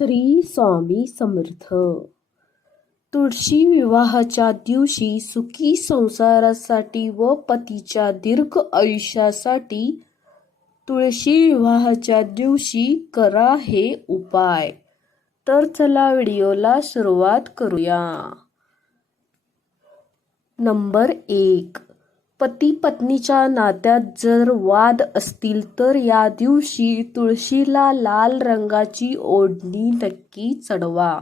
श्री स्वामी समर्थ. तुळशी विवाहाच्या दिवशी सुखी संसारासाठी व पतीच्या दीर्घ आयुष्यासाठी तुळशी विवाहाच्या दिवशी करा हे उपाय. तर चला व्हिडिओला सुरुवात करूया. नंबर एक. पती पत्नीच्या नात्यात जर वाद असतील तर या दिवशी तुळशीला लाल रंगाची ओढणी नक्की चढवा.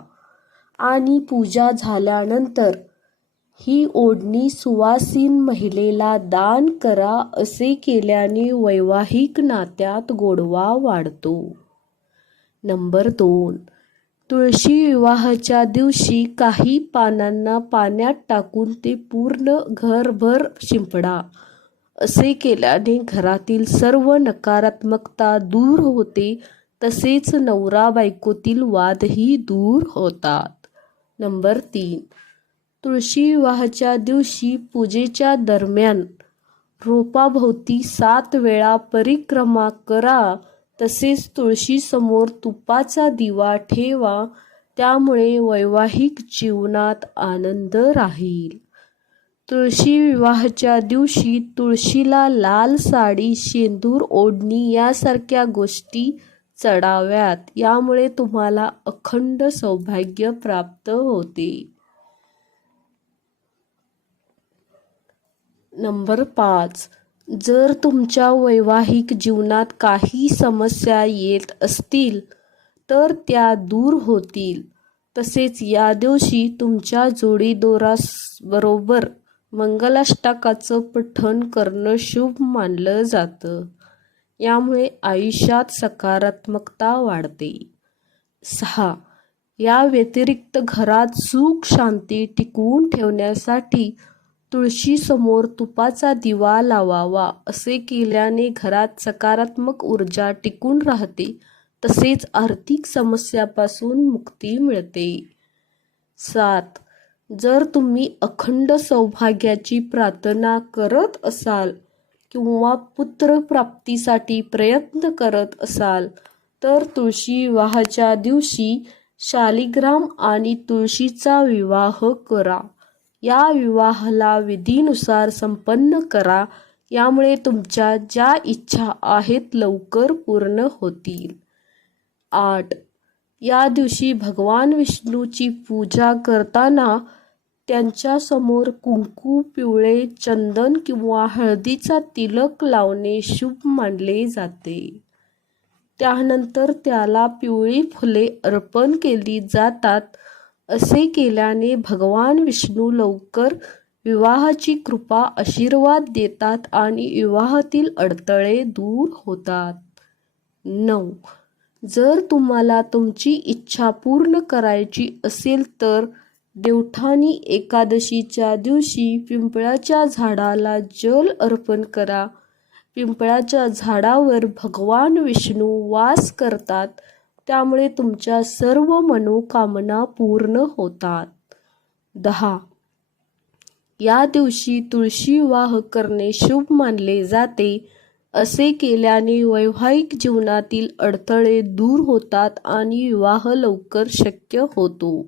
आणि पूजा झाल्यानंतर ही ओढणी सुवासीन महिलेला दान करा असे केल्याने वैवाहिक नात्यात गोडवा वाढतो. नंबर दोन. तुळशी विवाहाच्या दिवशी काही पानांना पाण्यात टाकून ते पूर्ण घरभर शिंपडा. असे केल्याने घरातील सर्व नकारात्मकता दूर होते. तसेच नवरा बायकोतील वादही दूर होतात. नंबर तीन. तुळशी विवाहाच्या दिवशी पूजेच्या दरम्यान रोपाभोवती सात वेळा परिक्रमा करा. तसेच तुळशीसमोर तुपाचा दिवा ठेवा त्यामुळे वैवाहिक जीवनात आनंद राहील. तुळशी विवाहाच्या दिवशी तुळशीला लाल साडी शेंदूर ओढणी यासारख्या गोष्टी चढाव्यात. यामुळे तुम्हाला अखंड सौभाग्य प्राप्त होते. नंबर पाच. जर तुमच्या वैवाहिक जीवनात काही समस्या येत असतील तर त्या दूर होतील. तसेच या दिवशी तुमच्या जोडीदोराबरोबर मंगलाष्टकाचं पठण करणं शुभ मानलं जातं. यामुळे आयुष्यात सकारात्मकता वाढते. सहा. या व्यतिरिक्त घरात सुख शांती टिकवून ठेवण्यासाठी तुळशीसमोर तुपाचा दिवा लावावा असे केल्याने घरात सकारात्मक ऊर्जा टिकून राहते. तसेच आर्थिक समस्यापासून मुक्ती मिळते. सात. जर तुम्ही अखंड सौभाग्याची प्रार्थना करत असाल किंवा पुत्रप्राप्तीसाठी प्रयत्न करत असाल तर तुळशी विवाहाच्या दिवशी शालिग्राम आणि तुळशीचा विवाह करा. या विवाहाला विधीनुसार संपन्न करा. यामुळे तुमच्या ज्या इच्छा आहेत लवकर पूर्ण होतील. आठ. या दिवशी भगवान विष्णूची पूजा करताना त्यांच्यासमोर कुंकू पिवळे चंदन किंवा हळदीचा तिलक लावणे शुभ मानले जाते. त्यानंतर त्याला पिवळी फुले अर्पण केली जातात. असे केल्याने भगवान विष्णू लवकर विवाहाची कृपा आशीर्वाद देतात आणि विवाहातील अडथळे दूर होतात. नऊ. जर तुम्हाला तुमची इच्छा पूर्ण करायची असेल तर देवठाणी एकादशीच्या दिवशी पिंपळाच्या झाडाला जल अर्पण करा. पिंपळाच्या झाडावर भगवान विष्णू वास करतात. त्यामुळे तुमच्या सर्व मनोकामना पूर्ण होतात. दहा. या दिवशी तुळशी विवाह करणे शुभ मानले जाते असे केल्याने वैवाहिक जीवनातील अडथळे दूर होतात आणि विवाह लवकर शक्य होतो.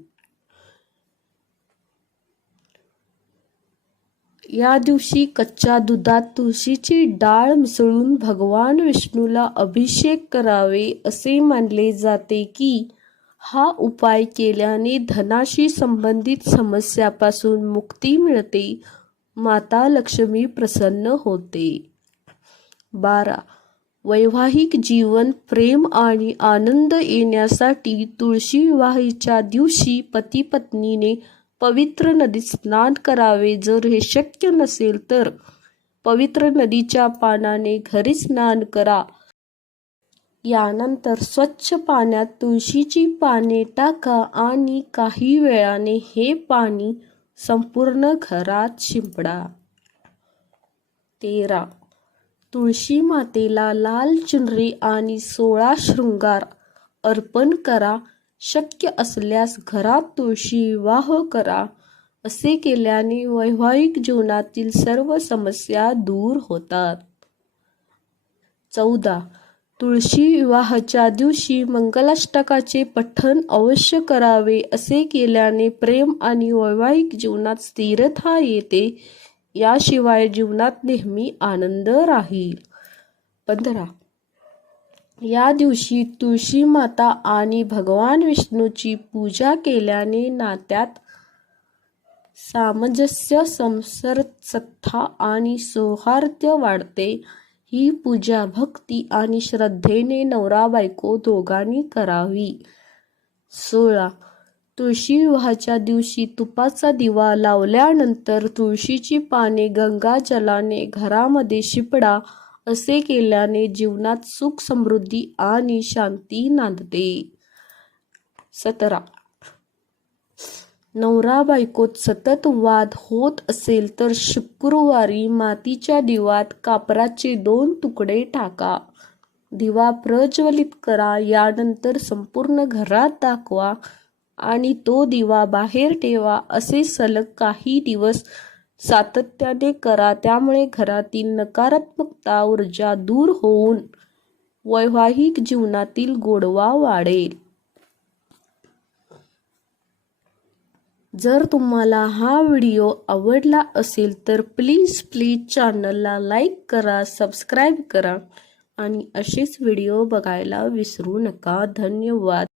या दिवशी कच्च्या दुधात तुळशीची डाळ मिसळून भगवान विष्णूला अभिषेक करावे असे मानले जाते की हा उपाय केल्याने धनाशी संबंधित समस्यापासून मुक्ती मिळते माता लक्ष्मी प्रसन्न होते. बारा. वैवाहिक जीवन प्रेम आणि आनंद येण्यासाठी तुळशी विवाहीच्या दिवशी पती पत्नीने पवित्र नदीत स्नान करावे. जर हे शक्य नसेल तर पवित्र नदीच्या पानाने घरी स्नान करा. यानंतर स्वच्छ पाण्यात तुळशीची पाने टाका आणि काही वेळाने हे पाणी संपूर्ण घरात शिंपडा. तेरा. तुळशी मातेला लाल चुनरी आणि सोळा शृंगार अर्पण करा. शक्य असल्यास घरात तुळशी विवाह करा. असे केल्याने वैवाहिक जीवनातील सर्व समस्या दूर होतात. चौदा. तुळशी विवाहाच्या दिवशी मंगलाष्टकाचे पठण अवश्य करावे. असे केल्याने प्रेम आणि वैवाहिक जीवनात स्थिरता येते. याशिवाय जीवनात नेहमी आनंद राहील. पंधरा. या दिवशी तुळशी माता आणि भगवान विष्णूची पूजा केल्याने नात्यात सामंजस्य संसर्गसत्ता आणि सौहार्द्य वाढते. ही पूजा भक्ती आणि श्रद्धेने नवरा बायको दोघांनी करावी. सोळा. तुळशी विवाहाच्या दिवशी तुपाचा दिवा लावल्यानंतर तुळशीची पाने गंगाजलाने घरामध्ये शिपडा असे केल्याने जीवनात सुख समृद्धी आणि शांती नांदते. सतरा. नवरा बायकोत सतत वाद होत असेल तर शुक्रवारी मातीच्या दिवात कापराचे दोन तुकडे टाका. दिवा प्रज्वलित करा यानंतर संपूर्ण घरात दाखवा आणि तो दिवा बाहेर ठेवा असे सलग काही दिवस सातत्याने करा त्यामुळे घरातील नकारात्मकता ऊर्जा दूर होऊन वैवाहिक जीवनातील गोडवा वाढेल. जर तुम्हाला हा व्हिडिओ आवडला असेल तर प्लीज प्लीज चॅनलला लाईक करा सबस्क्राईब करा आणि असेच व्हिडिओ बघायला विसरू नका. धन्यवाद.